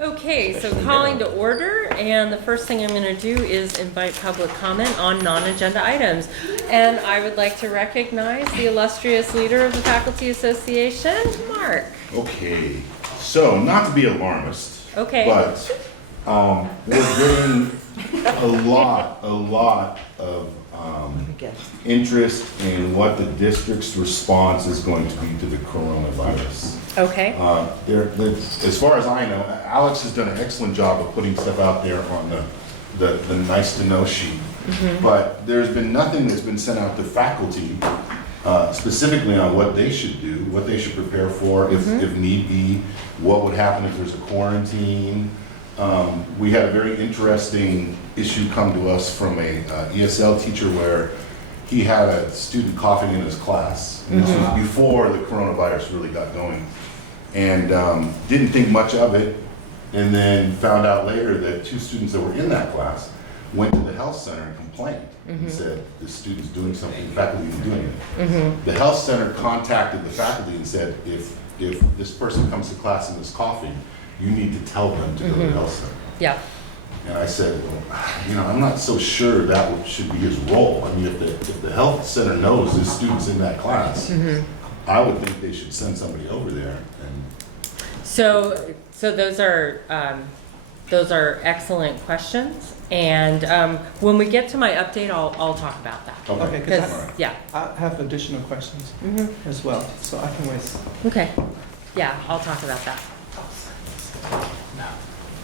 Okay, so calling to order, and the first thing I'm going to do is invite public comment on non-agenda items. And I would like to recognize the illustrious leader of the Faculty Association, Mark. Okay, so not to be alarmist, Okay. but we're getting a lot of interest in what the district's response is going to be to the coronavirus. Okay. As far as I know, Alex has done an excellent job of putting stuff out there on the nice to know sheet. Mm-hmm. But there's been nothing that's been sent out to faculty specifically on what they should do, what they should prepare for if need be, what would happen if there's a quarantine. We had a very interesting issue come to us from a ESL teacher where he had a student coughing in his class. And this was before the coronavirus really got going. And didn't think much of it, and then found out later that 2 students that were in that class went to the health center and complained and said, this student's doing something, the faculty is doing it. The health center contacted the faculty and said, if this person comes to class and is coughing, you need to tell them to go to the health center. Yeah. And I said, well, I'm not so sure that should be his role. I mean, if the health center knows this student's in that class, I would think they should send somebody over there. And So those are excellent questions. And when we get to my update, I'll talk about that. Okay, Because, yeah. I have additional questions as well, so I can wait. Okay. Yeah, I'll talk about that.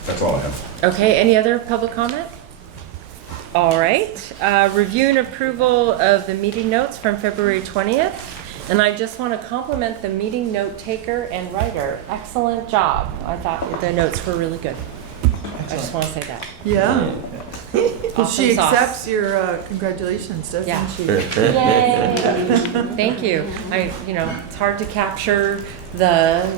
that's all I have. Okay, any other public comment? All right, review and approval of the meeting notes from February 20th. And I just want to compliment the meeting note taker and writer. Excellent job. I thought the notes were really good. I just want to say that. Yeah. Well, Awesome she sauce. accepts your congratulations, doesn't Yeah. she? Yay! Thank you. It's hard to capture the,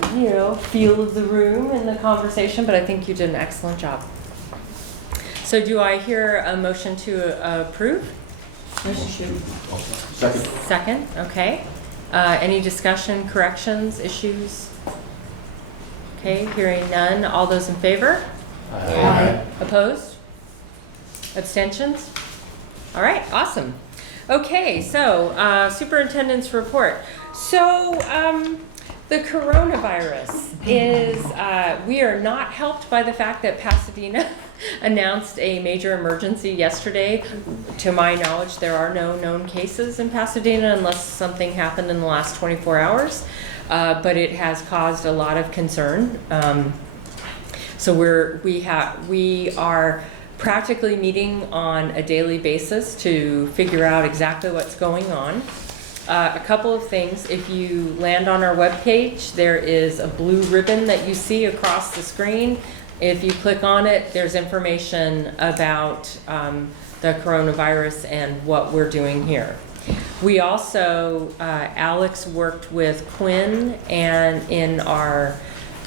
feel of the room and the conversation, but I think you did an excellent job. So do I hear a motion to approve? Second. Second, okay. Any discussion, corrections, issues? Okay, hearing none. All those in favor? Aye. Opposed? Abstentions? All right, awesome. Okay, so superintendent's report. So the coronavirus is, we are not helped by the fact that Pasadena announced a major emergency yesterday. To my knowledge, there are no known cases in Pasadena unless something happened in the last 24 hours. But it has caused a lot of concern. So we are practically meeting on a daily basis to figure out exactly what's going on. A couple of things. If you land on our webpage, there is a blue ribbon that you see across the screen. If you click on it, there's information about the coronavirus and what we're doing here. We also, Alex worked with Quinn and in our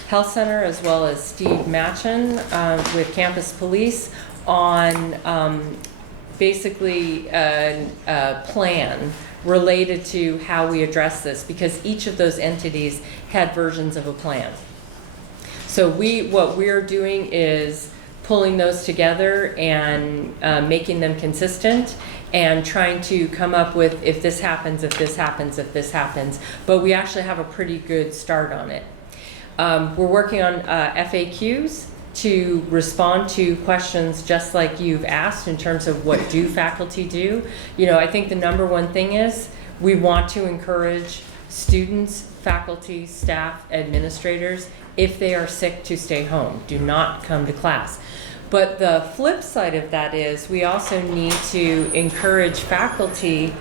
health center, as well as Steve Machen with Campus Police on basically a plan related to how we address this, because each of those entities had versions of a plan. So what we're doing is pulling those together and making them consistent and trying to come up with if this happens, if this happens, if this happens. But we actually have a pretty good start on it. We're working on FAQs to respond to questions just like you've asked in terms of what do faculty do. I think the number one thing is we want to encourage students, faculty, staff, administrators, if they are sick, to stay home. Do not come to class. But the flip side of that is we also need to encourage faculty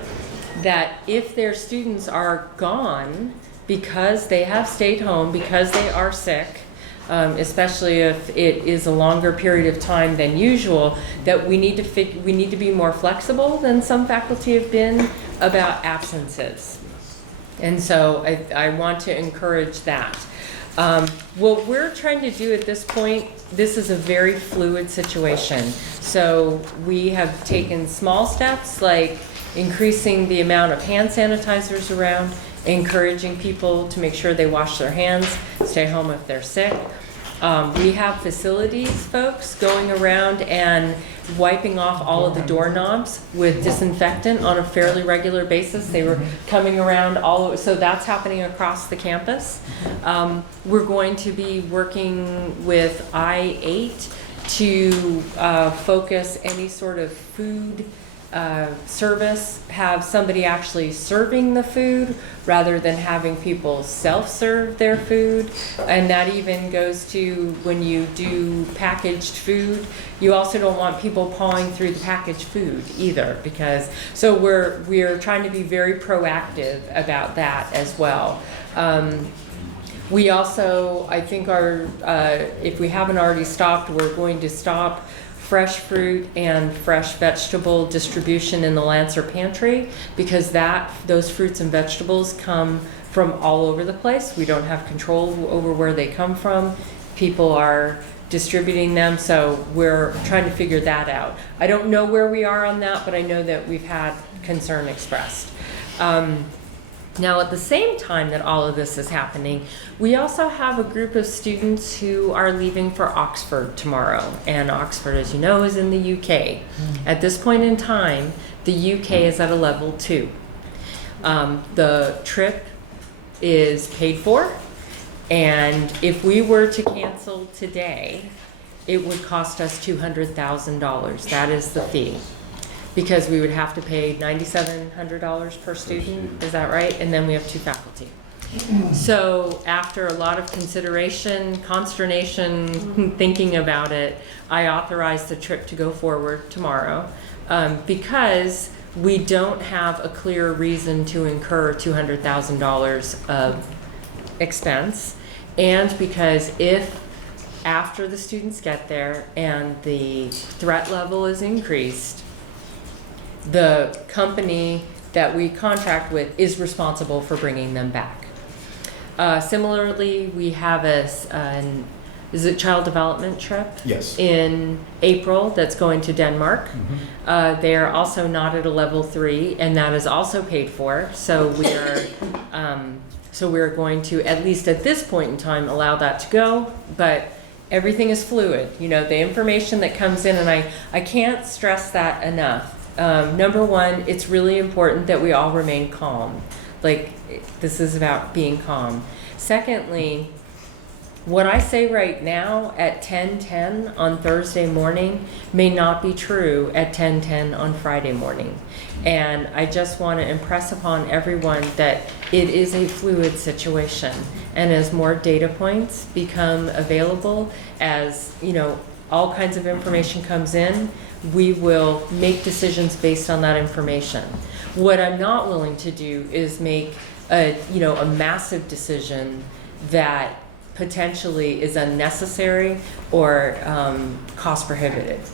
that if their students are gone because they have stayed home, because they are sick, especially if it is a longer period of time than usual, that we need to be more flexible than some faculty have been about absences. And so I want to encourage that. What we're trying to do at this point, this is a very fluid situation. So we have taken small steps like increasing the amount of hand sanitizers around, encouraging people to make sure they wash their hands, stay home if they're sick. We have facilities folks going around and wiping off all of the doorknobs with disinfectant on a fairly regular basis. They were coming around so that's happening across the campus. We're going to be working with I-8 to focus any sort of food service, have somebody actually serving the food rather than having people self-serve their food. And that even goes to when you do packaged food, you also don't want people pawing through the packaged food either, because, so we're trying to be very proactive about that as well. We also, I think if we haven't already stopped, we're going to stop fresh fruit and fresh vegetable distribution in the Lancer pantry, because those fruits and vegetables come from all over the place. We don't have control over where they come from. People are distributing them, so we're trying to figure that out. I don't know where we are on that, but I know that we've had concern expressed. Now, at the same time that all of this is happening, we also have a group of students who are leaving for Oxford tomorrow. And Oxford, as you know, is in the UK. At this point in time, the UK is at a level 2. The trip is paid for. And if we were to cancel today, it would cost us $200,000. That is the fee. Because we would have to pay $9,700 per student, is that right? And then we have 2 faculty. So after a lot of consideration, consternation, thinking about it, I authorized the trip to go forward tomorrow, because we don't have a clear reason to incur $200,000 of expense, and because if after the students get there and the threat level is increased, the company that we contract with is responsible for bringing them back. Similarly, we have is it child development trip? Yes. In April that's going to Denmark. They are also not at a level 3, and that is also paid for. So we're going to, at least at this point in time, allow that to go. But everything is fluid. You know, the information that comes in, and I can't stress that enough. Number one, it's really important that we all remain calm. Like, this is about being calm. Secondly, what I say right now at 10:10 on Thursday morning may not be true at 10:10 on Friday morning. And I just want to impress upon everyone that it is a fluid situation. And as more data points become available, as, you know, all kinds of information comes in, we will make decisions based on that information. What I'm not willing to do is make a massive decision that potentially is unnecessary or cost prohibitive.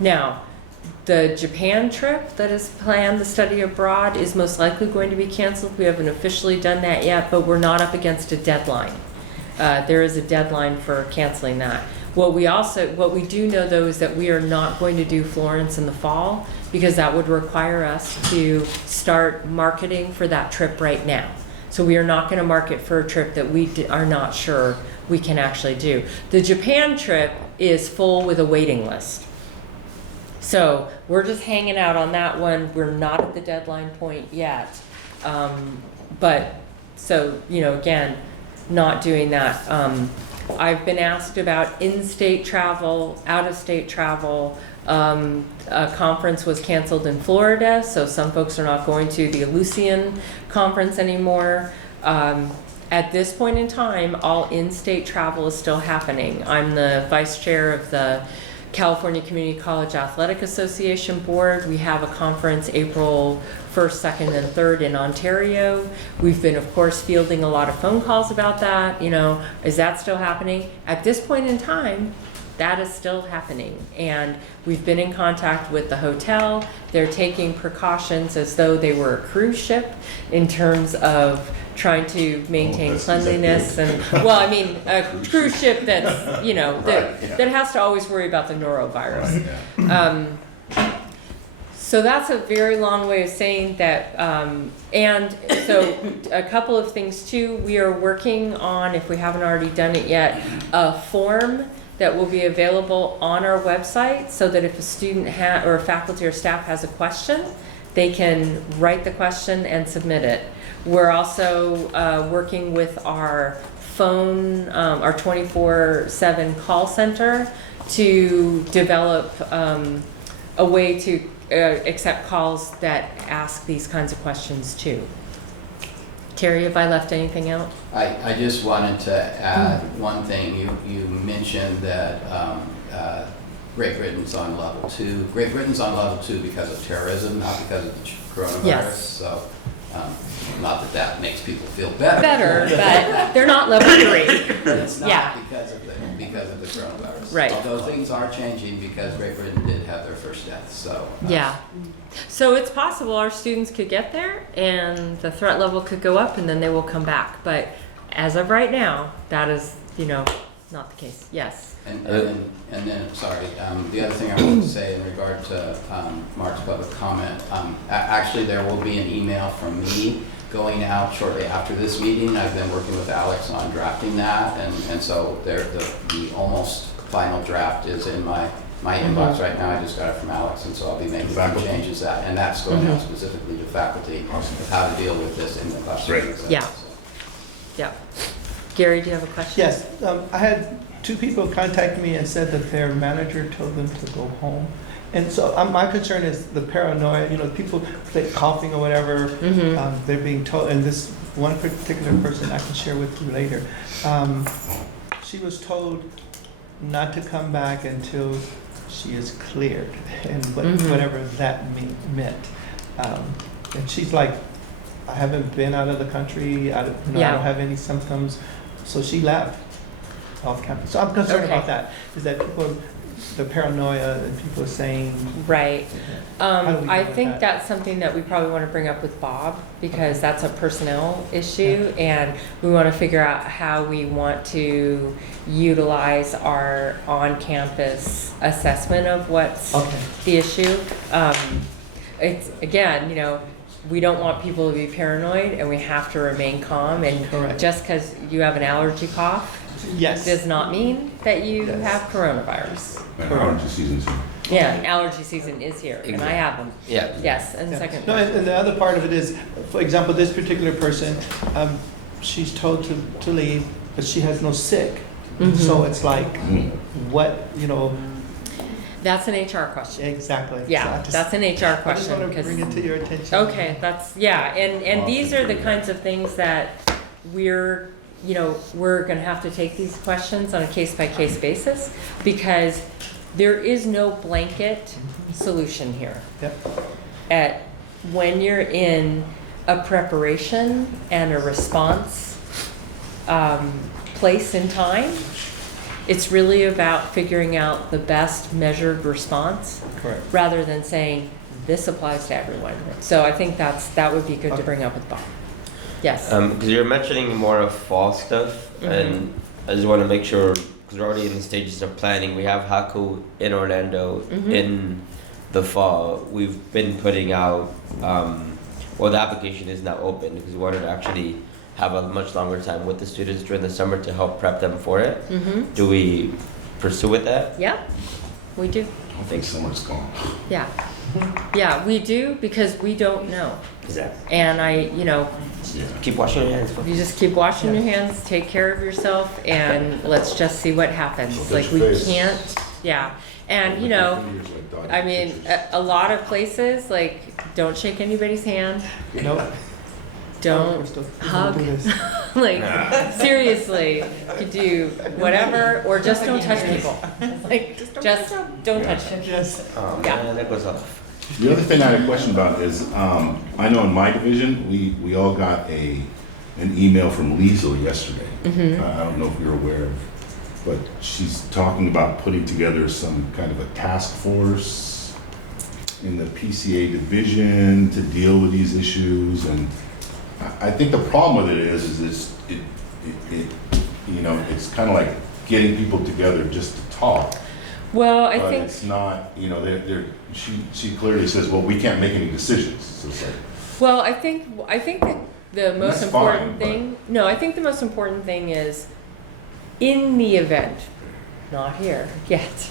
Now, the Japan trip that is planned, the study abroad, is most likely going to be canceled. We haven't officially done that yet, but we're not up against a deadline. There is a deadline for canceling that. What we do know, though, is that we are not going to do Florence in the fall, because that would require us to start marketing for that trip right now. So we are not going to market for a trip that we are not sure we can actually do. The Japan trip is full with a waiting list. So we're just hanging out on that one. We're not at the deadline point yet. But so, again, not doing that. I've been asked about in-state travel, out-of-state travel. A conference was canceled in Florida, so some folks are not going to the Eleusian conference anymore. At this point in time, all in-state travel is still happening. I'm the vice chair of the California Community College Athletic Association Board. We have a conference April 1st, 2nd, and 3rd in Ontario. We've been, of course, fielding a lot of phone calls about that. Is that still happening? At this point in time, that is still happening. And we've been in contact with the hotel. They're taking precautions as though they were a cruise ship in terms of trying to maintain cleanliness and, a cruise ship that's, that has to always worry about the norovirus. So that's a very long way of saying that, and so a couple of things too. We are working on, if we haven't already done it yet, a form that will be available on our website so that if a student or a faculty or staff has a question, they can write the question and submit it. We're also working with our phone, our 24/7 call center to develop a way to accept calls that ask these kinds of questions too. Terry, have I left anything out? I just wanted to add one thing. You mentioned that Great Britain's on level 2. Great Britain's on level 2 because of terrorism, not because of the coronavirus. Yes. So, not that that makes people feel better. But they're not level 3. It's not Yeah. because of the coronavirus. Right. Although things are changing because Great Britain did have their first death. So. Yeah. So it's possible our students could get there and the threat level could go up and then they will come back. But as of right now, that is, not the case. Yes. And then, sorry, the other thing I wanted to say in regard to Mark's public comment, actually there will be an email from me going out shortly after this meeting. I've been working with Alex on drafting that, and so the almost final draft is in my inbox right now. I just got it from Alex, and so I'll be making some changes and that's going out specifically to faculty of how to deal with this in the classroom. Great. Yeah. Yeah. Gary, do you have a question? Yes, I had 2 people contact me and said that their manager told them to go home. And so my concern is the paranoia, people like coughing or whatever, they're being told, and this one particular person I can share with you later, she was told not to come back until she is cleared, and whatever that meant. And she's like, I haven't been out of the country, I don't have any symptoms, so she left off campus. So I'm concerned about that, is that the paranoia and people saying. Right. How do we I deal with think that? that's something that we probably want to bring up with Bob because that's a personnel issue and we want to figure out how we want to utilize our on-campus assessment of what's the issue. It's, again, we don't want people to be paranoid and we have to remain calm, and Correct. just because you have an allergy cough Yes. does not mean that you have coronavirus. And allergy season's here. Yeah, allergy season is here, and I have them. Yeah. Yes, and Yeah. second. No, and the other part of it is, for example, this particular person, she's told to leave, but she has no sick. So it's like, what, That's an HR question. exactly. Yeah, So that's an HR I just question. want to bring it to your attention. Okay, and these are the kinds of things that we're gonna have to take these questions on a case-by-case basis because there is no blanket solution here. Yep. When you're in a preparation and a response place in time, it's really about figuring out the best measured response Correct. rather than saying this applies to everyone. So I think that would be good to bring up with Bob. Yes. Because you're mentioning more of fall stuff, and I just want to make sure, because we're already in the stages of planning. We have Haku in Orlando in the fall. We've been putting out, the application is now open because we wanted to actually have a much longer time with the students during the summer to help prep them for it. Do we pursue with that? Yeah, we do. I think someone's gone. Yeah. Yeah, we do because we don't know. Exactly. And Keep washing your hands. you just keep washing your hands, take care of yourself, and let's just see what happens. Show Like your we face. can't, yeah. And I mean, a lot of places, like, don't shake anybody's hand, Nope. don't hug. Like, seriously, you could do whatever, or just don't touch people. Like, just don't touch them. Yes. Oh, Yeah. man, that goes off. The other thing I had a question about is, I know in my division, we all got an email from Liesel yesterday. I don't know if you're aware of, but she's talking about putting together some kind of a task force in the PCA division to deal with these issues. And I think the problem with it is it's kind of like getting people together just to talk. Well, I But think, it's not, you know, she clearly says, well, we can't make any decisions. So it's like, well, I think that the most that's fine, important thing, no, I think the most important thing is in the event, not here yet,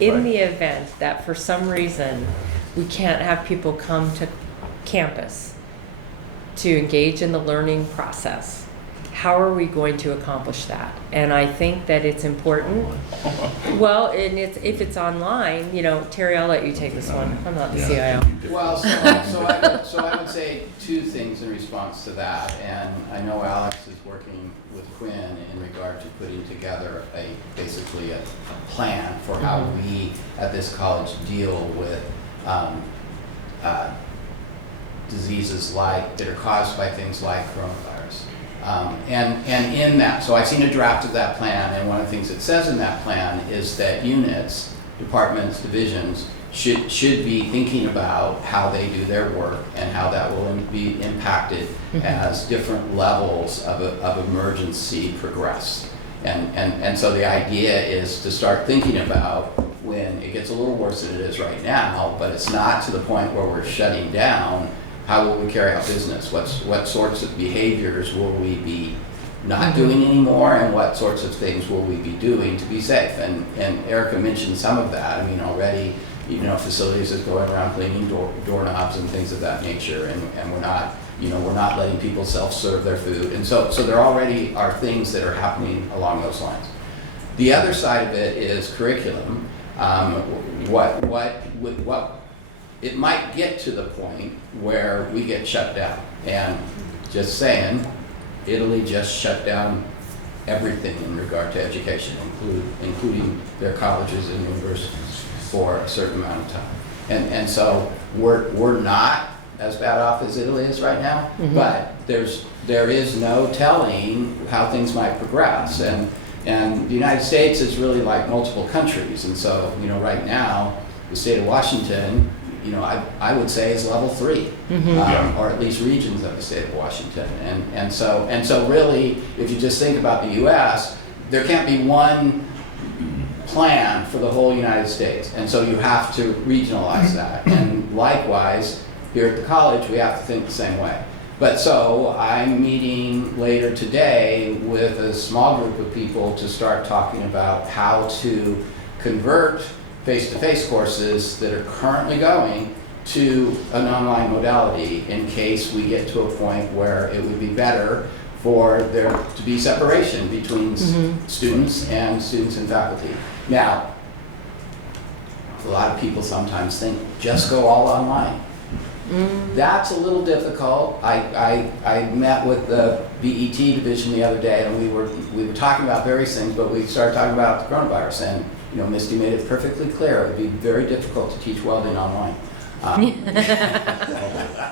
in Right. the event that for some reason we can't have people come to campus to engage in the learning process, how are we going to accomplish that? And I think that it's important. Well, and if it's online, you know, Terry, I'll let you take this one. I'm not the CIO. Well, so I would say two things in response to that, and I know Alex is working with Quinn in regard to putting together basically a plan for how we at this college deal with diseases that are caused by things like coronavirus. And in that, so I've seen a draft of that plan, and one of the things it says in that plan is that units, departments, divisions, should be thinking about how they do their work and how that will be impacted as different levels of emergency progress. And so the idea is to start thinking about when it gets a little worse than it is right now, but it's not to the point where we're shutting down, how will we carry out business? What sorts of behaviors will we be not doing anymore, and what sorts of things will we be doing to be safe? And Erica mentioned some of that. I mean, already, you know, facilities is going around cleaning doorknobs and things of that nature, and we're not letting people self-serve their food. And so there already are things that are happening along those lines. The other side of it is curriculum. It might get to the point where we get shut down. And just saying, Italy just shut down everything in regard to education, including their colleges and universities for a certain amount of time. And so we're not as bad off as Italy is right now, but there is no telling how things might progress. And the United States is really like multiple countries. And so, you know, right now, the state of Washington, you know, I would say is level 3, or at least regions of the state of Washington. And so really, if you just think about the U.S., there can't be one plan for the whole United States. And so you have to regionalize that. And likewise, here at the college, we have to think the same way. But so I'm meeting later today with a small group of people to start talking about how to convert face-to-face courses that are currently going to an online modality in case we get to a point where it would be better for there to be separation between students and faculty. Now, a lot of people sometimes think, just go all online. That's a little difficult. I met with the BET division the other day, and we were talking about various things, but we started talking about the coronavirus, and you know, Misty made it perfectly clear it would be very difficult to teach welding online.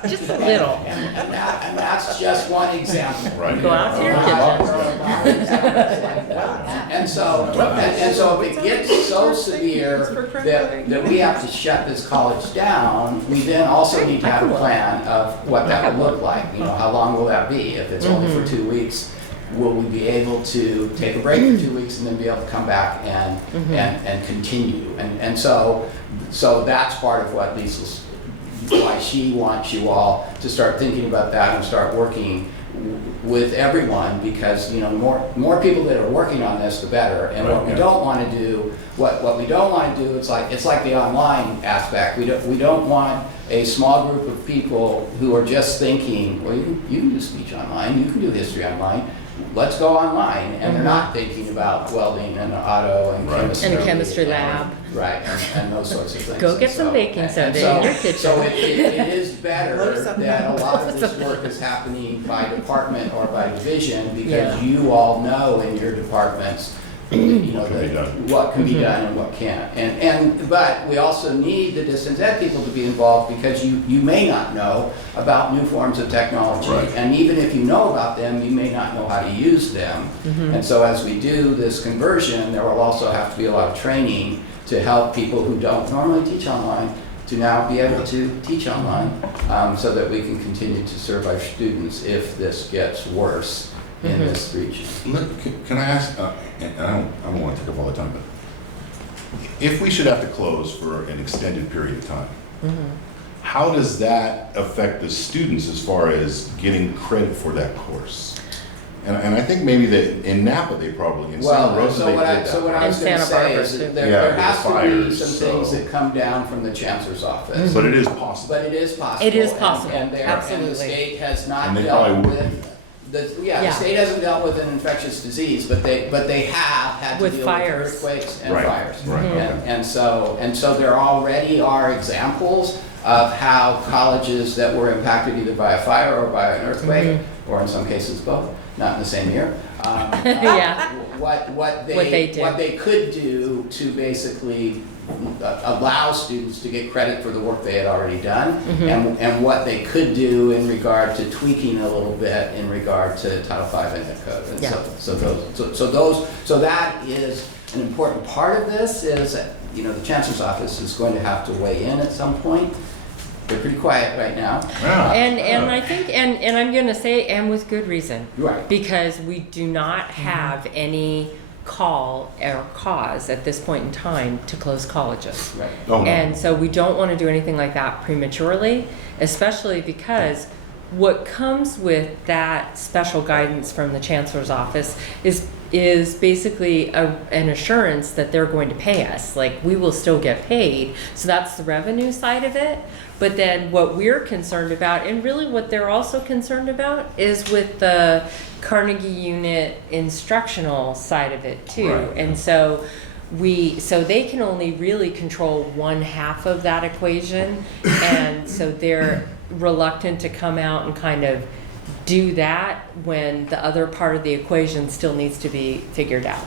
Just a little. And that's just one example. Right. Go out to your And so if it gets so severe that we have to shut this college down, we then also need to have a plan of what that will look like. You know, how long will that be? If it's only for 2 weeks, will we be able to take a break for 2 weeks and then be able to come back and continue? And so that's part of what Lisa's, why she wants you all to start thinking about that and start working with everyone, because you know, more people that are working on this, the better. And what we don't want to do, what we don't want to do, it's like the online aspect. We don't want a small group of people who are just thinking, well, you can do speech online, you can do history online. Let's go online, and they're not thinking about welding and auto and chemistry. And a chemistry lab. Right, and those sorts of things. Go get some baking soda in your kitchen. So it is better that a lot of this work is happening by department or by division, because you all know in your departments, you know, what can be done and what can't. But we also need the distance ed people to be involved, because you may not know about new forms of technology. Right. And even if you know about them, you may not know how to use them. And so as we do this conversion, there will also have to be a lot of training to help people who don't normally teach online to now be able to teach online, so that we can continue to serve our students if this gets worse in this region. Look, can I ask, and I don't want to take up all the time, but if we should have to close for an extended period of time, how does that affect the students as far as getting credit for that course? And I think maybe that in Napa, they probably, in Santa Rosa, so they what did so what that. I was And gonna Santa say Barbara, is too. that there Yeah, there the has to be fires, some things so- that come down from the chancellor's office. But it is possible. But it is possible. It is and- possible, And the absolutely. state has not And they dealt probably with, the Yeah. state hasn't dealt with an infectious disease, but they have had to With deal fires. with earthquakes and Right, fires. right, okay. And so there already are examples of how colleges that were impacted either by a fire or by an earthquake, or in some cases both, not in the same year. Yeah. What they do. they could do to basically allow students to get credit for the work they had already done, and what they could do in regard to tweaking a little bit in regard to Title V and Ed Code. And Yeah. so that is an important part of this, is that, the Chancellor's Office is going to have to weigh in at some point. They're pretty quiet right now. Yeah. And I think, and I'm gonna say, and with good reason. Right. Because we do not have any call or cause at this point in time to close colleges. Right. Oh, no. And so we don't want to do anything like that prematurely, especially because what comes with that special guidance from the chancellor's office is basically an assurance that they're going to pay us. Like, we will still get paid. So that's the revenue side of it. But then what we're concerned about, and really what they're also concerned about, is with the Carnegie unit instructional side of it too. Right. And so they can only really control one half of that equation. And so they're reluctant to come out and kind of do that when the other part of the equation still needs to be figured out.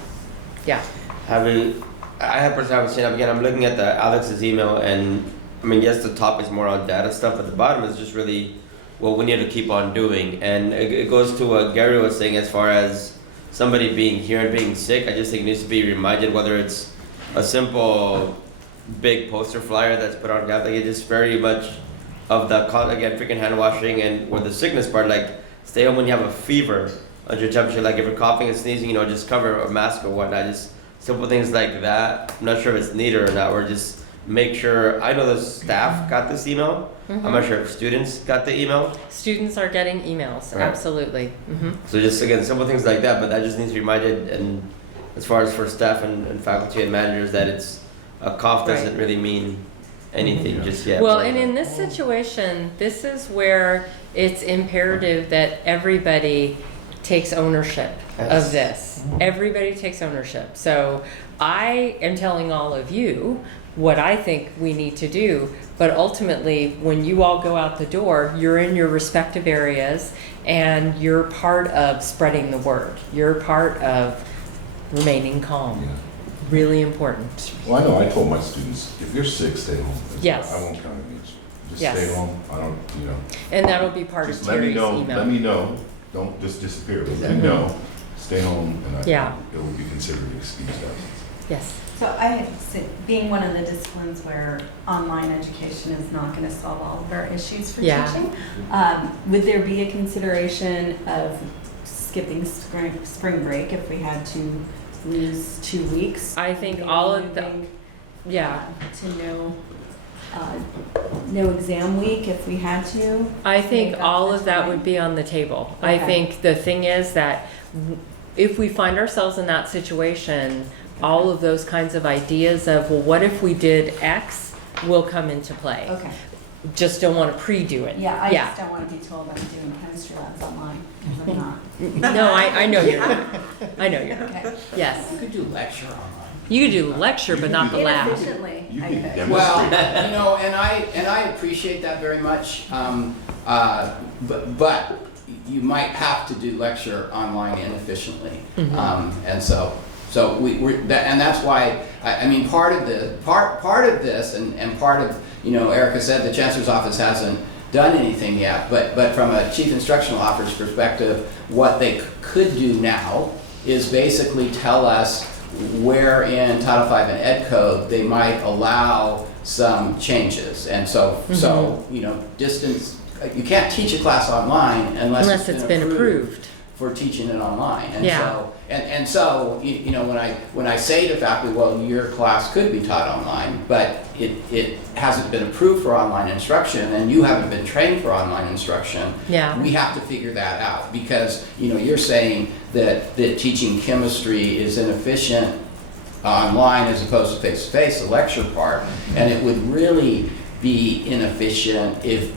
Yeah. I have personally seen, again, I'm looking at the Alex's email, and I mean, yes, the top is more on data stuff, but the bottom is just really what we need to keep on doing. And it goes to what Gary was saying as far as somebody being here and being sick. I just think it needs to be reminded, whether it's a simple big poster flyer that's put on campus, like, it just very much of the, again, freaking hand washing, and with the sickness part, like, stay home when you have a fever, under your temperature, like if you're coughing and sneezing, just cover a mask or whatnot, just simple things like that. I'm not sure if it's needed or not, or just make sure, I know the staff got this email. I'm not sure if students got the email. Students are getting emails, Right. absolutely. So just, again, simple things like that, but that just needs to be reminded, and as far as for staff and faculty and managers, that it's, a cough doesn't Right. really mean anything just yet. Well, and in this situation, this is where it's imperative that everybody takes ownership Yes. of this. Everybody takes ownership. So I am telling all of you what I think we need to do, but ultimately, when you all go out the door, you're in your respective areas, and you're part of spreading the word. You're part of remaining calm. Yeah. Really important. Well, I know, I told my students, if you're sick, stay home. Yes. I won't come and meet you. Just Yes. stay home. I don't, And that'll be part of just let me Terry's know, email. let me know. Don't just disappear. Let me know. Stay home, and Yeah. it will be considered excused absence. Yes. So being one of the disciplines where online education is not going to solve all of our issues for Yeah. teaching, would there be a consideration of skipping spring break if we had to lose 2 weeks? I think Maybe all of the, moving, yeah. to no exam week if we had to? I think Make up all the of that time? would be on the table. I Okay. think the thing is that if we find ourselves in that situation, all of those kinds of ideas of, well, what if we did X, will come into play. Okay. Just don't want to pre-do it. Yeah, I just don't want to be told I'm doing chemistry labs online, because I'm not. No, I know you're not. I know you're not. Okay. Yes. You could do lecture online. You could do lecture, but not the lab. Inefficiently, You I can could. demonstrate. Well, and I appreciate that very much. But you might have to do lecture online inefficiently. And so and that's why, I mean, part of this, and part of, Erica said the Chancellor's Office hasn't done anything yet, but from a Chief Instructional Officer's perspective, what they could do now is basically tell us where in Title V and Ed Code they might allow some changes. And so, distance, you can't teach a class online unless Unless it's been approved. for teaching it online. And Yeah. so, and so, you know, when I say to faculty, well, your class could be taught online, but it hasn't been approved for online instruction, and you haven't been trained for online instruction, Yeah. we have to figure that out, because, you know, you're saying that teaching chemistry is inefficient online as opposed to face-to-face, the lecture part, and it would really be inefficient if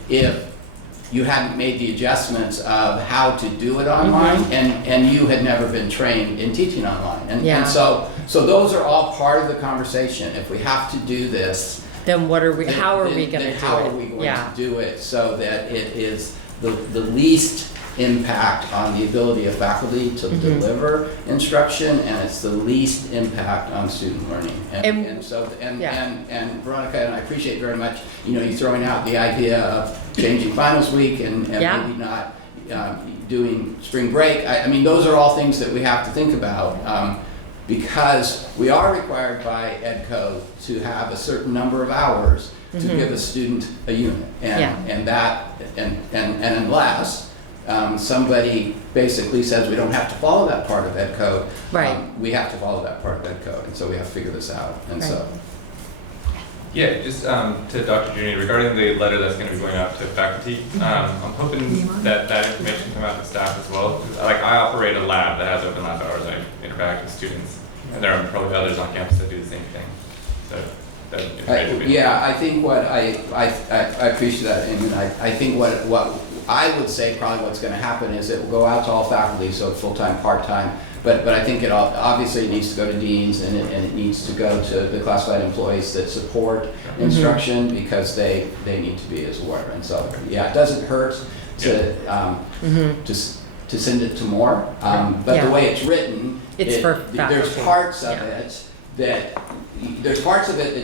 you hadn't made the adjustments of how to do it online, and you had never been trained in teaching online. Yeah. And so those are all part of the conversation. If we have to do this, Then what are we, then- how are we then- gonna then do it? how are we going Yeah. to do it so that it is the least impact on the ability of faculty to Mm-hmm. deliver instruction, and it's the least impact on student learning. And- yeah. And Veronica, and I appreciate very much, you know, you throwing out the idea of changing finals week and Yeah. maybe not doing spring break. I mean, those are all things that we have to think about, because we are required by Ed Code to have a certain number of hours to give a student a unit. Yeah. And unless somebody basically says we don't have to follow that part of Ed Code, Right. we have to follow that part of Ed Code, and so we have to figure this out. And so, Yeah, just to Dr. Junie, regarding the letter that's going to be going out to faculty, I'm hoping that information come out to staff as well. Like, I operate a lab that has open lab hours. I interact with students, and there are probably others on campus that do the same thing. So that information would be yeah, I think what I appreciate that, and I think what I would say probably what's going to happen is it will go out to all faculty, so full-time, part-time, but I think it obviously needs to go to deans, and it needs to go to the classified employees that support instruction, because they need to be as aware. And so, yeah, it doesn't hurt to to send it to more, but Yeah. the way it's written, It's for there's faculty. parts of Yeah. it that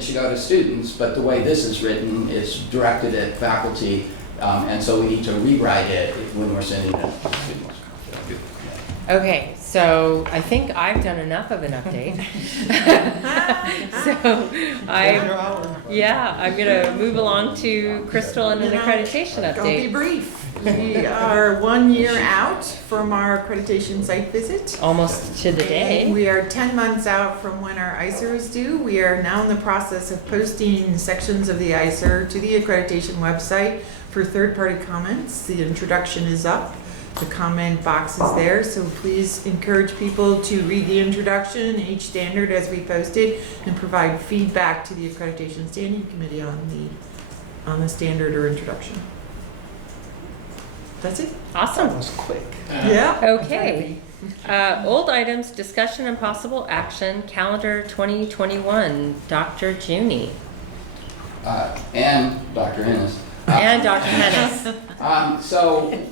should go to students, but the way this is written is directed at faculty, and so we need to rewrite it when we're sending it to students. Okay, so I think I've done enough of an update. So I'm gonna move along to Crystal and an accreditation I'll be update. brief. We are 1 year out from our accreditation site visit. Almost to the day. We are 10 months out from when our ICER is due. We are now in the process of posting sections of the ICER to the accreditation website for third-party comments. The introduction is up. The comment box is there, so please encourage people to read the introduction and each standard as we post it, and provide feedback to the accreditation standing committee on the standard or introduction. That's it. That Awesome. was quick. Yeah. Okay. Old items, discussion and possible action, calendar 2021, Dr. Junie And Dr. Ennis. and Dr. Hennis.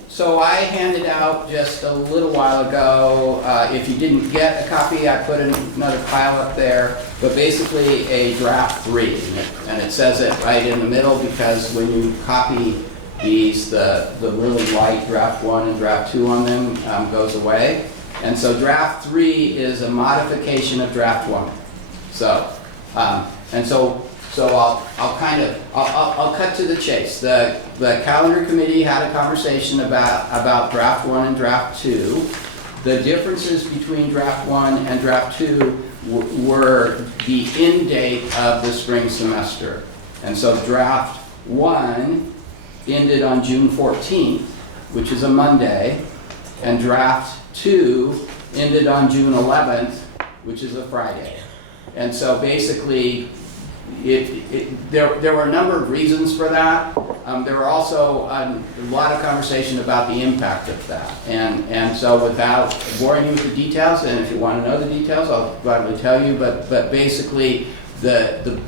So I handed out just a little while ago, if you didn't get a copy, I put another pile up there, but basically a draft 3. And it says it right in the middle, because when you copy these, the really light draft 1 and draft 2 on them goes away. And so draft 3 is a modification of draft 1. So, I'll cut to the chase. The calendar committee had a conversation about draft 1 and draft 2. The differences between draft 1 and draft 2 were the end date of the spring semester. And so draft 1 ended on June 14th, which is a Monday, and draft 2 ended on June 11th, which is a Friday. And so basically, there were a number of reasons for that. There were also a lot of conversation about the impact of that. And so without boring you with the details, and if you want to know the details, I'll gladly tell you, but basically the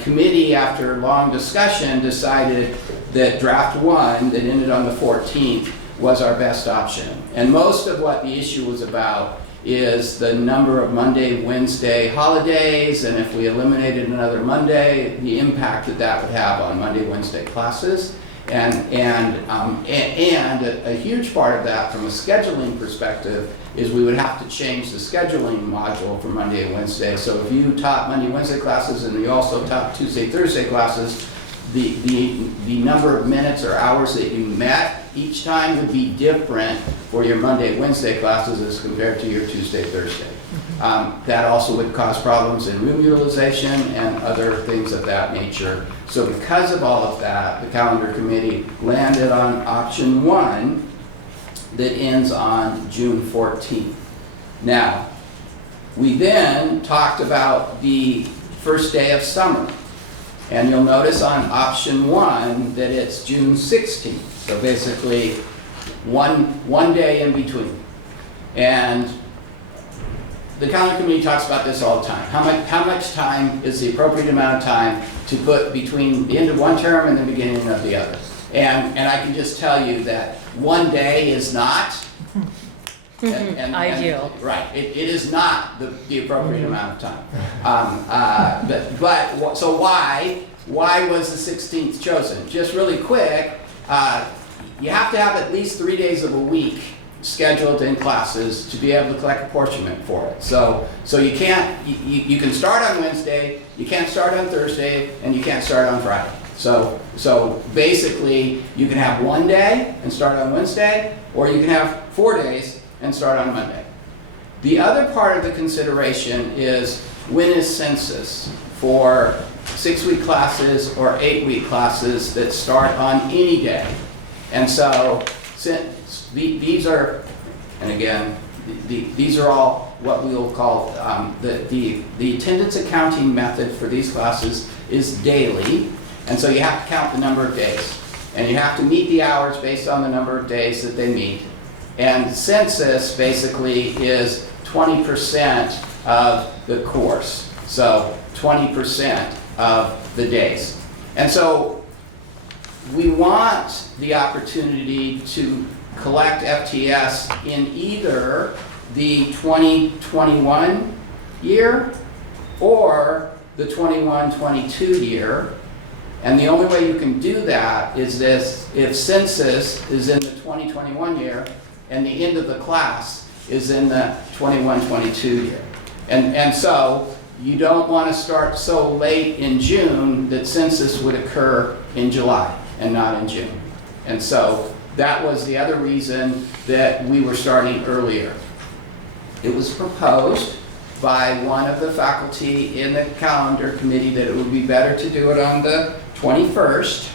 committee, after long discussion, decided that draft 1 that ended on the 14th was our best option. And most of what the issue was about is the number of Monday, Wednesday holidays, and if we eliminated another Monday, the impact that would have on Monday, Wednesday classes. And a huge part of that from a scheduling perspective is we would have to change the scheduling module for Monday and Wednesday. So if you taught Monday, Wednesday classes and you also taught Tuesday, Thursday classes, the number of minutes or hours that you met each time would be different for your Monday, Wednesday classes as compared to your Tuesday, Thursday. That also would cause problems in room utilization and other things of that nature. So because of all of that, the calendar committee landed on option 1 that ends on June 14th. Now, we then talked about the first day of summer. And you'll notice on option 1 that it's June 16th. So basically, one day in between. And the calendar committee talks about this all the time. How much time is the appropriate amount of time to put between the end of one term and the beginning of the other? And I can just tell you that one day is not Ideal. Right, it is not the appropriate amount of time. So why was the 16th chosen? Just really quick, you have to have at least 3 days of a week scheduled in classes to be able to collect apportionment for it. So you can't, you can start on Wednesday, you can't start on Thursday, and you can't start on Friday. So basically, you can have one day and start on Wednesday, or you can have 4 days and start on Monday. The other part of the consideration is when is census for 6-week classes or 8-week classes that start on any day. And so these are, and again, these are all what we will call the attendance accounting method for these classes is daily. And so you have to count the number of days. And you have to meet the hours based on the number of days that they meet. And census basically is 20% of the course. So 20% of the days. And so we want the opportunity to collect FTS in either the 2021 year or the 21-22 year. And the only way you can do that is this: if census is in the 2021 year and the end of the class is in the 21-22 year. And so you don't want to start so late in June that census would occur in July and not in June. And so that was the other reason that we were starting earlier. It was proposed by one of the faculty in the calendar committee that it would be better to do it on the 21st.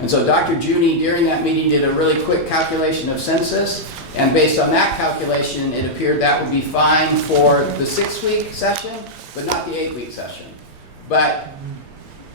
And so Dr. Junie during that meeting did a really quick calculation of census, and based on that calculation, it appeared that would be fine for the 6-week session, but not the 8-week session. But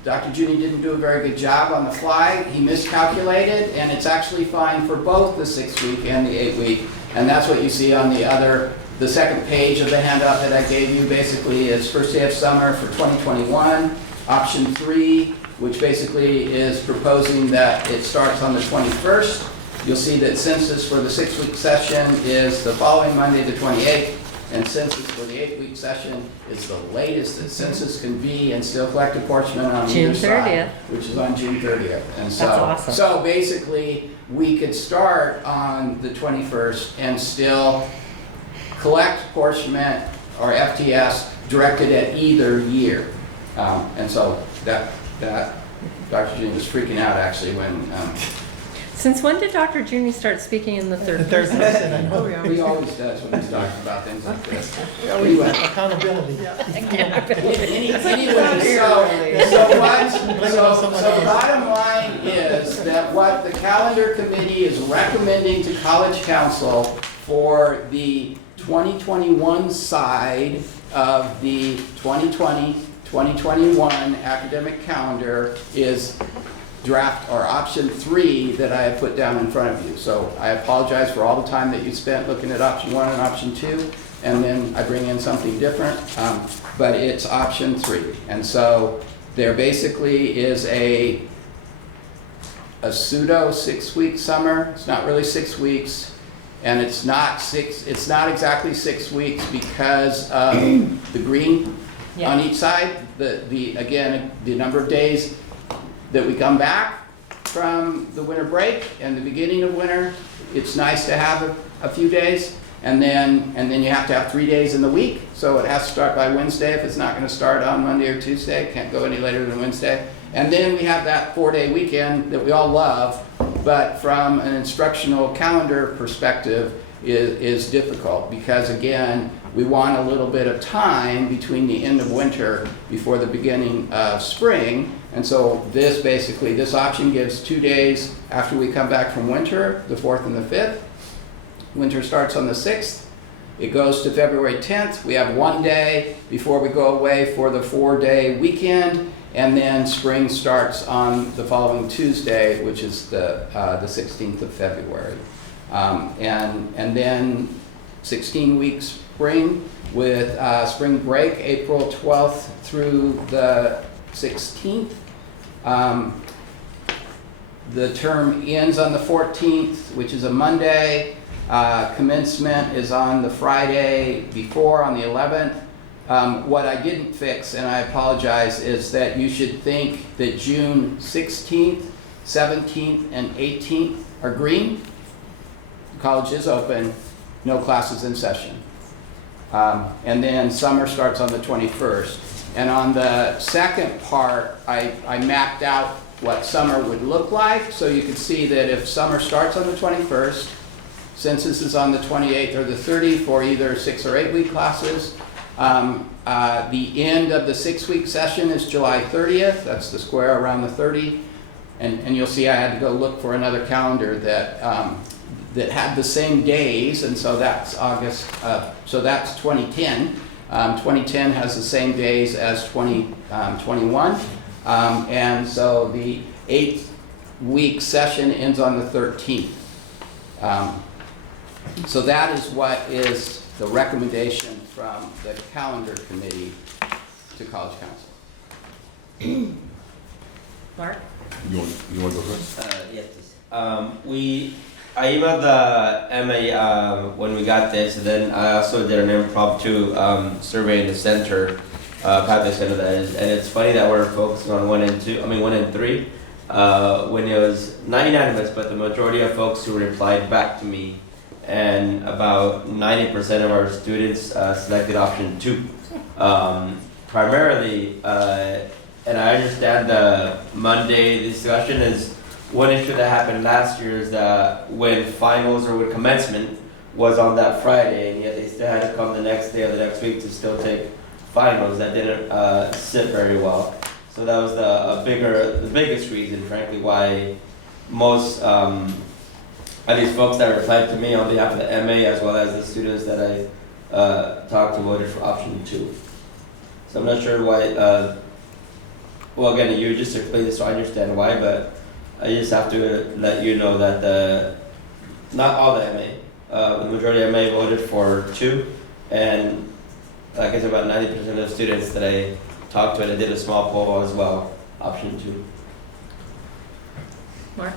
Dr. Junie didn't do a very good job on the fly. He miscalculated, and it's actually fine for both the 6-week and the 8-week. And that's what you see on the second page of the handout that I gave you. Basically is first day of summer for 2021, option 3, which basically is proposing that it starts on the 21st. You'll see that census for the 6-week session is the following Monday, the 28th, and census for the 8-week session is the latest that census can be and still collect apportionment on June either side, 30th. which is on June 30th. And so, That's awesome. So basically, we could start on the 21st and still collect apportionment or FTS directed at either year. And so that Dr. Junie was freaking out actually when Since when did Dr. Junie start speaking in the third The third person? person, I know. he always does when he's talking about things like this. Always accountability. Anyway, so the bottom line is that what the calendar committee is recommending to College Council for the 2021 side of the 2020-2021 academic calendar is draft or option 3 that I have put down in front of you. So I apologize for all the time that you spent looking at option 1 and option 2, and then I bring in something different, but it's option 3. And so there basically is a pseudo 6-week summer. It's not really 6 weeks, and it's not exactly 6 weeks because of the green on each side. Again, the number of days that we come back from the winter break and the beginning of winter. It's nice to have a few days, and then you have to have 3 days in the week. So it has to start by Wednesday if it's not going to start on Monday or Tuesday. It can't go any later than Wednesday. And then we have that 4-day weekend that we all love, but from an instructional calendar perspective is difficult because again, we want a little bit of time between the end of winter before the beginning of spring. And so this option gives 2 days after we come back from winter, the 4th and the 5th. Winter starts on the 6th. It goes to February 10th. We have 1 day before we go away for the 4-day weekend. And then spring starts on the following Tuesday, which is the 16th of February. And then 16 weeks spring with spring break, April 12th through the 16th. The term ends on the 14th, which is a Monday. Commencement is on the Friday before, on the 11th. What I didn't fix, and I apologize, is that you should think that June 16th, 17th, and 18th are green. College is open, no classes in session. And then summer starts on the 21st. And on the second part, I mapped out what summer would look like. So you can see that if summer starts on the 21st, census is on the 28th or the 30th for either 6 or 8 week classes. The end of the 6-week session is July 30th. That's the square around the 30. And you'll see I had to go look for another calendar that had the same days, and so that's August, so that's 2010. 2010 has the same days as 2021. And so the 8-week session ends on the 13th. So that is what is the recommendation from the calendar committee to College Council. Mark? You want to go first? Yes, please. I emailed the MA when we got this, and then I also did an impromptu survey in the center, Pasadena Center that is, and it's funny that we're focusing on 1 and 3, when it was not unanimous, but the majority of folks who replied back to me, and about 90% of our students selected option 2. Primarily, and I understand the Monday discussion is one issue that happened last year is that when finals or when commencement was on that Friday, and yet they still had to come the next day or the next week to still take finals, that didn't sit very well. So that was the biggest reason, frankly, why most, at least folks that replied to me on behalf of the MA as well as the students that I talked to voted for option 2. So I'm not sure why, well again, you just explained this so I understand why, but I just have to let you know that not all the MA, the majority of MA voted for 2, and like I said, about 90% of the students that I talked to, and I did a small poll as well, option 2. Mark?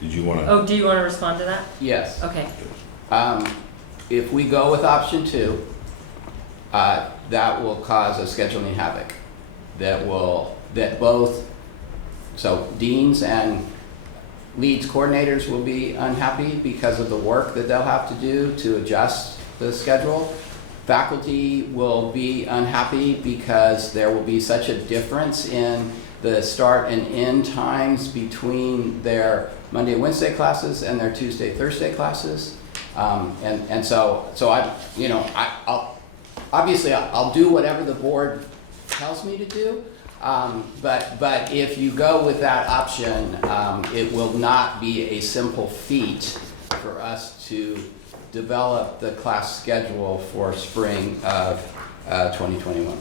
Did you want to? Oh, do you want to respond to that? Yes. Okay. If we go with option 2, that will cause a scheduling havoc. That both, so deans and leads coordinators will be unhappy because of the work that they'll have to do to adjust the schedule. Faculty will be unhappy because there will be such a difference in the start and end times between their Monday, Wednesday classes and their Tuesday, Thursday classes. And so I'll obviously I'll do whatever the board tells me to do. But if you go with that option, it will not be a simple feat for us to develop the class schedule for spring of 2021.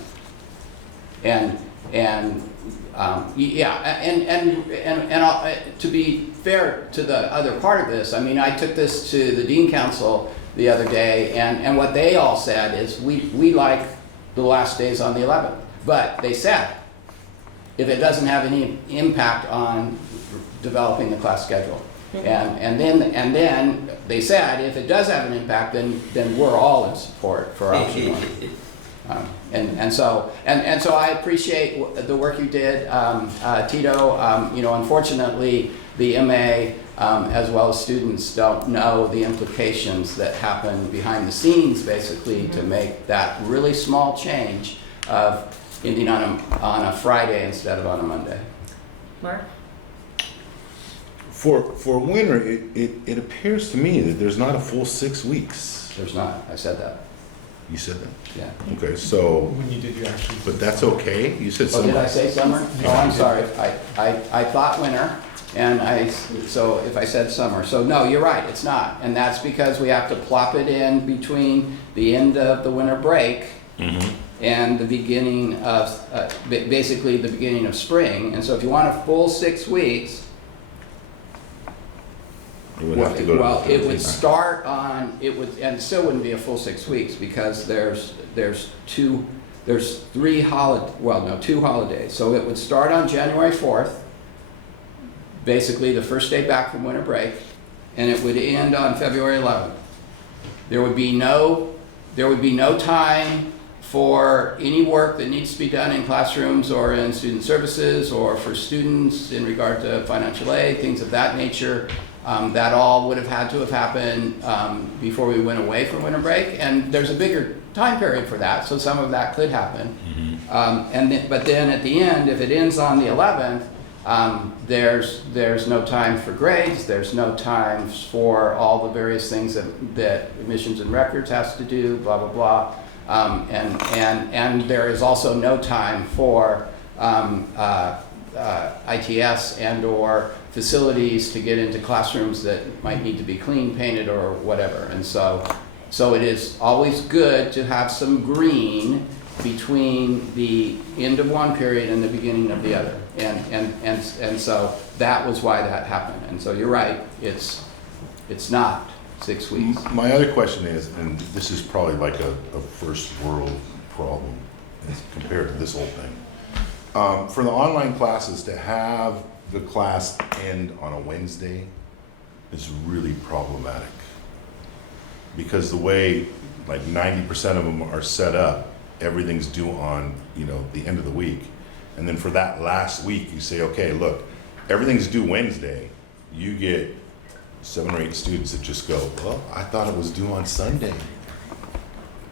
To be fair to the other part of this, I mean, I took this to the Dean Council the other day, and what they all said is we like the last days on the 11th, but they said if it doesn't have any impact on developing the class schedule. And then they said if it does have an impact, then we're all in support for option 1. And so I appreciate the work you did, Tito. Unfortunately, the MA as well as students don't know the implications that happen behind the scenes, basically, to make that really small change of ending on a Friday instead of on a Monday. Mark? For winter, it appears to me that there's not a full 6 weeks. There's not, I said that, You said that? yeah. Okay, so, When you did, you actually. but that's okay? You said Oh, did I summer? say summer? Oh, I'm sorry, I thought winter, and so if I said summer, so no, you're right, it's not. And that's because we have to plop it in between the end of the winter break Mhm. and the beginning of, basically the beginning of spring. And so if you want a full 6 weeks, You would have to go to the well, it would 13th. start on, and it still wouldn't be a full 6 weeks because there's two holidays. So it would start on January 4th, basically the first day back from winter break, and it would end on February 11th. There would be no time for any work that needs to be done in classrooms or in student services or for students in regard to financial aid, things of that nature. That all would have had to have happened before we went away from winter break, and there's a bigger time period for that, so some of that could happen. But then at the end, if it ends on the 11th, there's no time for grades, there's no time for all the various things that admissions and records has to do, blah, blah, blah. And there is also no time for ITS and/or facilities to get into classrooms that might need to be cleaned, painted, or whatever. And so it is always good to have some green between the end of one period and the beginning of the other. And so that was why that happened. And so you're right, it's not 6 weeks. My other question is, and this is probably like a first world problem as compared to this whole thing. For the online classes, to have the class end on a Wednesday is really problematic. Because the way like 90% of them are set up, everything's due on, the end of the week. And then for that last week, you say, okay, look, everything's due Wednesday. You get 7 or 8 students that just go, well, I thought it was due on Sunday.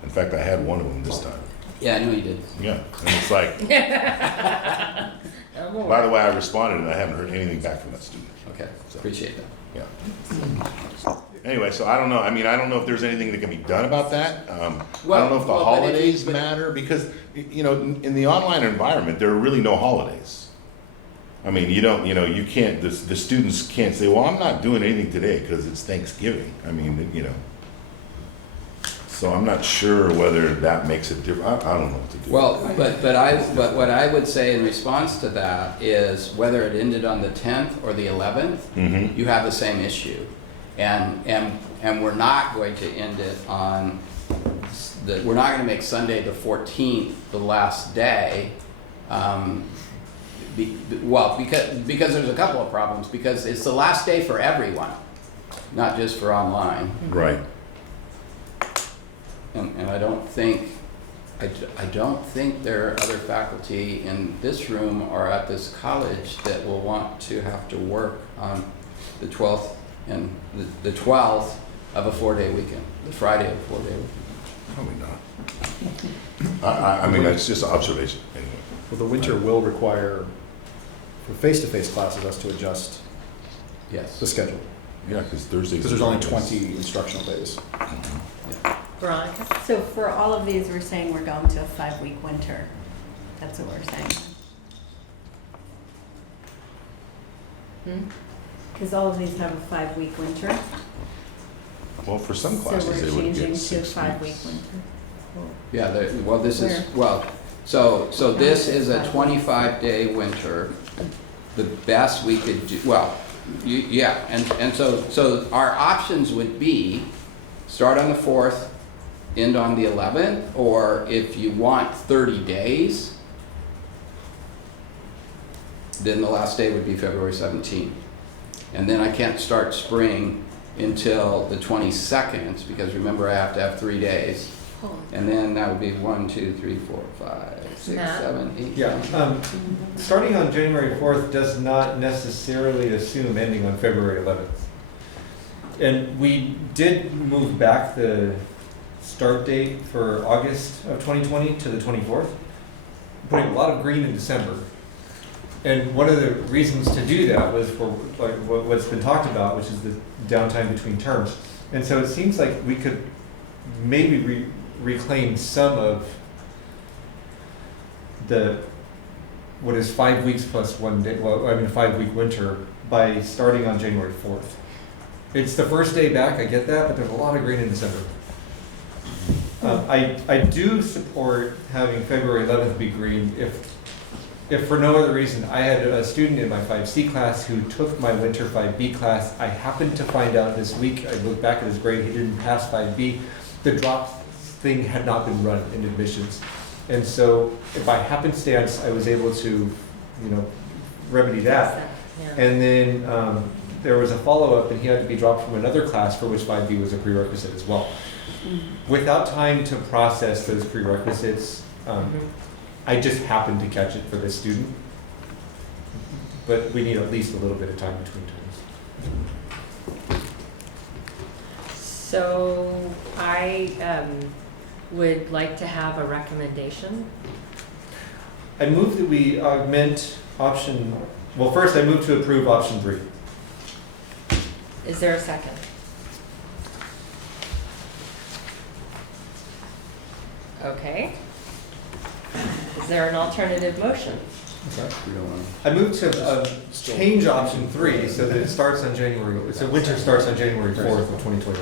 In fact, I had one of them this time. Yeah, I know you did. Yeah, and it's like, by the way, I responded and I haven't heard anything back from that student. Okay, appreciate that. Yeah. Anyway, so I don't know. I mean, I don't know if there's anything that can be done about that. I don't know if the Well, but holidays matter because, in the online environment, there are really no holidays. I mean, you can't, the students can't say, well, I'm not doing anything today because it's Thanksgiving. I mean, so I'm not sure whether that makes it different. I don't know what to do. Well, but what I would say in response to that is whether it ended on the 10th or the 11th, Mhm. you have the same issue. And we're not going to end it on, we're not going to make Sunday the 14th the last day. Because there's a couple of problems, because it's the last day for everyone, not just for online. Right. And I don't think there are other faculty in this room or at this college that will want to have to work on the 12th and the 12th of a 4-day weekend, the Friday of a 4-day weekend. Probably not. I mean, that's just an observation anyway. Well, the winter will require, for face-to-face classes, us to adjust Yes. the schedule. Yeah, because Thursdays. Because there's only 20 instructional days. Veronica? So for all of these, we're saying we're going to a 5-week winter. That's what we're saying. Because all of these have a 5-week winter. Well, for some classes, they So we're would changing get to 6 5-week weeks. winter. Yeah, this is, Where? so this is a 25-day winter. The best we could do, and so our options would be start on the 4th, end on the 11th, or if you want 30 days, then the last day would be February 17th. And then I can't start spring until the 22nd, because remember I have to have 3 days. And then that would be 1, 2, 3, 4, 5, 6, Matt? 7, 8. Yeah, starting on January 4th does not necessarily assume ending on February 11th. And we did move back the start date for August of 2020 to the 24th. putting a lot of green in December. And one of the reasons to do that was for like what's been talked about, which is the downtime between terms. And so it seems like we could maybe reclaim some of the, what is 5 weeks plus 1 day, well, I mean, a 5-week winter by starting on January 4th. It's the first day back, I get that, but there's a lot of green in December. I do support having February 11th be green if for no other reason. I had a student in my 5C class who took my winter 5B class. I happened to find out this week, I looked back at his grade, he didn't pass 5B. The drop thing had not been run in admissions. And so by happenstance, I was able to, remedy that. Yeah. And then there was a follow-up and he had to be dropped from another class for which 5B was a prerequisite as well. Without time to process those prerequisites, I just happened to catch it for this student. But we need at least a little bit of time between terms. So I would like to have a recommendation. I move that we augment first I move to approve option 3. Is there a second? Okay. Is there an alternative motion? I move to change option 3 so that it starts on winter starts on January 4th of 2021.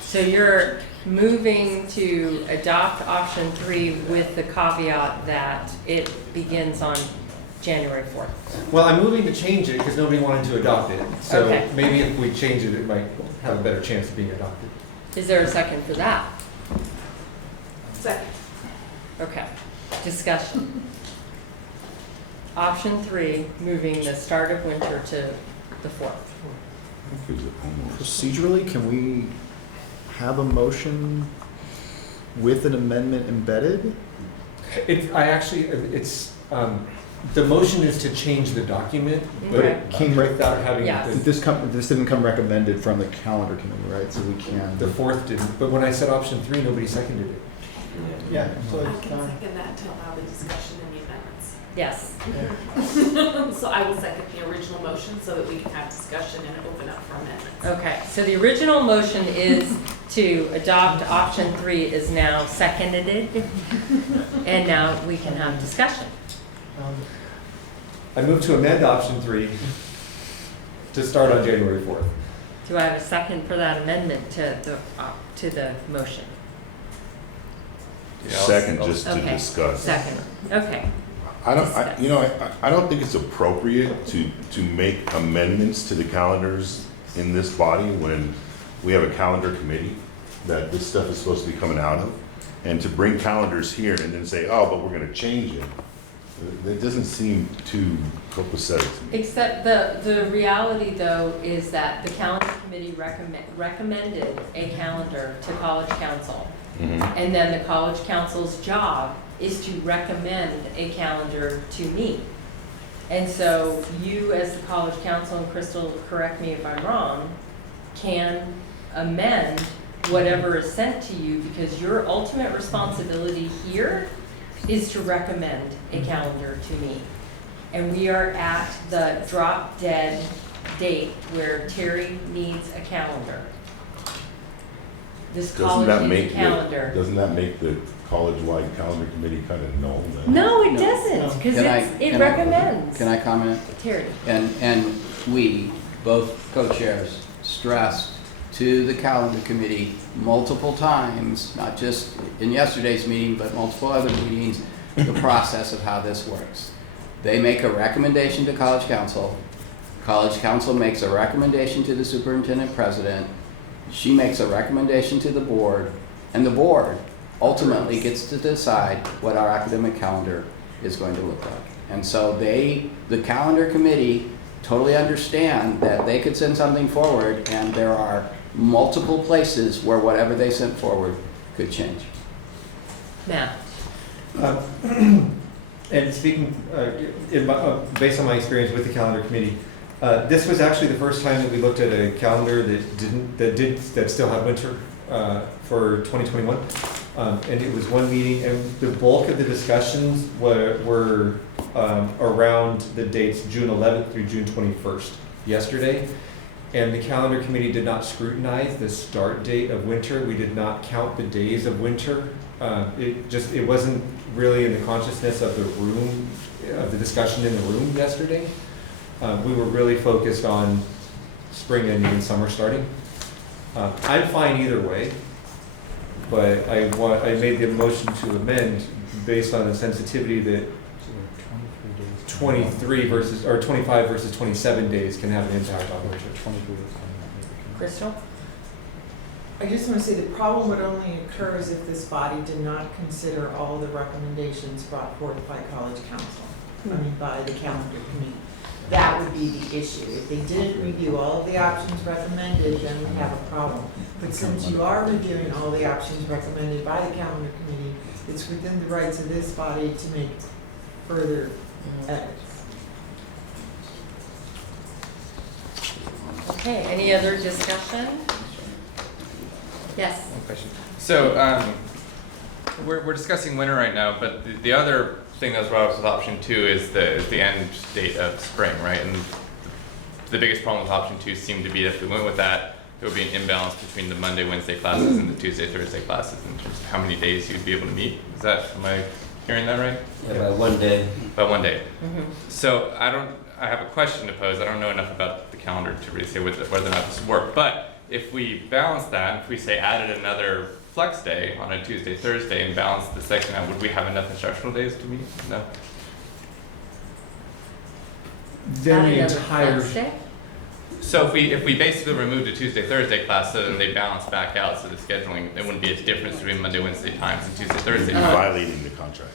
So you're moving to adopt option 3 with the caveat that it begins on January 4th. Well, I'm moving to change it because nobody wanted to adopt it. So Okay. maybe if we change it, it might have a better chance of being adopted. Is there a second for that? Second. Okay. Discussion. Option 3, moving the start of winter to the 4th. Procedurally, can we have a motion with an amendment embedded? The motion is to change the document, but Okay. it came without having Yes. This didn't come recommended from the calendar committee, right? So we can. the 4th didn't. But when I said option 3, nobody seconded it. Yeah. So I can second that to allow the discussion and the amendments. Yes. So I will second the original motion so that we can have discussion and open up for amendments. Okay. So the original motion is to adopt option 3 is now seconded. And now we can have discussion. I move to amend option 3 to start on January 4th. Do I have a second for that amendment to the motion? Second, just to Okay. discuss. Second. Okay. I don't think it's appropriate to make amendments to the calendars in this body when we have a calendar committee that this stuff is supposed to be coming out of. And to bring calendars here and then say, oh, but we're gonna change it. That doesn't seem too copacetic to me. Except the reality though is that the calendar committee recommended a calendar to college council. And then the college council's job is to recommend a calendar to me. And so you as the college council, and Crystal, correct me if I'm wrong, can amend whatever is sent to you because your ultimate responsibility here is to recommend a calendar to me. And we are at the drop dead date where Terry needs a calendar. This college needs a calendar. Doesn't that make the college-wide calendar committee kind of null then? No, it doesn't, because it recommends. Can I comment? Terry. And we, both co-chairs, stressed to the calendar committee multiple times, not just in yesterday's meeting, but multiple other meetings, the process of how this works. They make a recommendation to college council makes a recommendation to the superintendent president, she makes a recommendation to the board, and the board ultimately gets to decide what our academic calendar is going to look like. And so the calendar committee totally understand that they could send something forward and there are multiple places where whatever they sent forward could change. Matt. And speaking, based on my experience with the calendar committee, this was actually the first time that we looked at a calendar that still had winter for 2021. And it was one meeting, and the bulk of the discussions were around the dates June 11th through June 21st, yesterday. And the calendar committee did not scrutinize the start date of winter. We did not count the days of winter. It wasn't really in the consciousness of the room, of the discussion in the room yesterday. We were really focused on spring ending and summer starting. I'm fine either way, but I made the motion to amend based on the sensitivity that 25 versus 27 days can have an impact on winter. Crystal? I just want to say the problem would only occur as if this body did not consider all the recommendations brought forth by college council, by the calendar committee. That would be the issue. If they didn't review all of the options recommended, then we have a problem. But since you are reviewing all the options recommended by the calendar committee, it's within the rights of this body to make further edits. Okay, any other discussion? Yes. One question. So, we're discussing winter right now, but the other thing that's brought up with option 2 is the end date of spring, right? And the biggest problem with option 2 seemed to be that if we went with that, there would be an imbalance between the Monday, Wednesday classes and the Tuesday, Thursday classes in terms of how many days you'd be able to meet. Am I hearing that right? Yeah, by one day. By one day. Mm-hmm. So I have a question to pose. I don't know enough about the calendar to really say whether or not this would work. But if we balance that, if we say added another flex day on a Tuesday, Thursday, and balance the section out, would we have enough instructional days to meet? No. Then the Another entire, flex day? So if we basically remove the Tuesday, Thursday class, so then they balance back out, so the scheduling, there wouldn't be a difference between Monday, Wednesday times and Tuesday, Thursday You're times. violating the contract.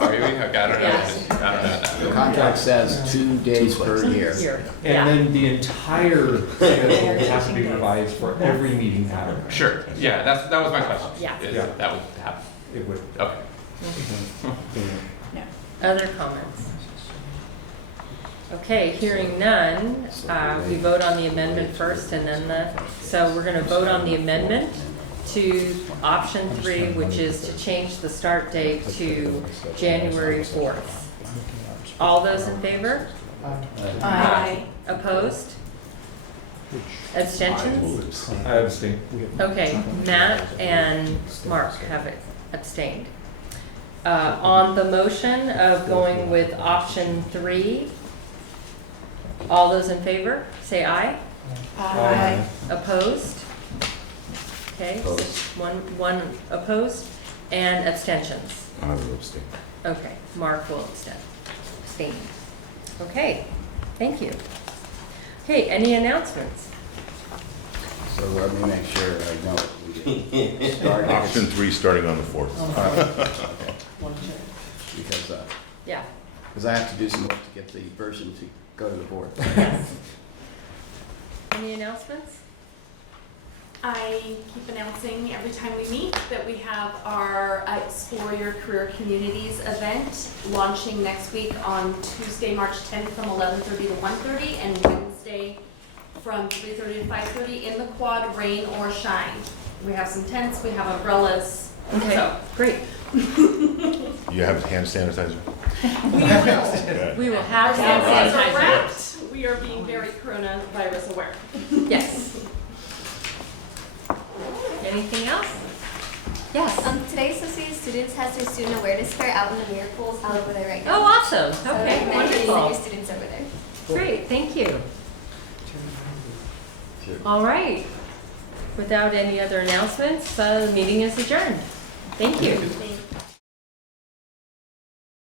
Are you? Okay, I don't know. Yes. I don't know that. The contract says 2 days per year. Here. and then the entire schedule would have to be revised for every meeting pattern. Sure. Yeah, that was my question. Yeah. Is Yeah. that would happen? It would. Okay. Other comments? Okay, hearing none, we vote on the amendment first and then so we're gonna vote on the amendment to option 3, which is to change the start date to January 4th. All those in favor? Aye. Opposed? Abstentions? I abstain. Okay, Matt and Mark have abstained. On the motion of going with option 3, all those in favor, say aye. Aye. Opposed? Okay, Opposed. one opposed, and abstentions. I will abstain. Okay, Mark will abstain. Okay, thank you. Okay, any announcements? So let me make sure I know what we did. Start Option 3 starting on the 4th. Because Yeah. I have to do some work to get the version to go to the board. Yes. Any announcements? I keep announcing every time we meet that we have our Explore Your Career Communities event launching next week on Tuesday, March 10th from 11:30 to 1:30 and Wednesday from 3:30 to 5:30 in the quad, rain or shine. We have some tents, we have umbrellas. Okay, So great. You have hand sanitizer? We will our have hand hand sanitizer sanitizer. wrapped. We are being very coronavirus aware. Yes. Anything else? Yes. Today, Associated Students has their student awareness fair out in the mirror pools out over there right now. Oh, awesome. So Okay, I recommend you send your wonderful. students over there. Great, thank you. All right. Without any other announcements, the meeting is adjourned. Thank you.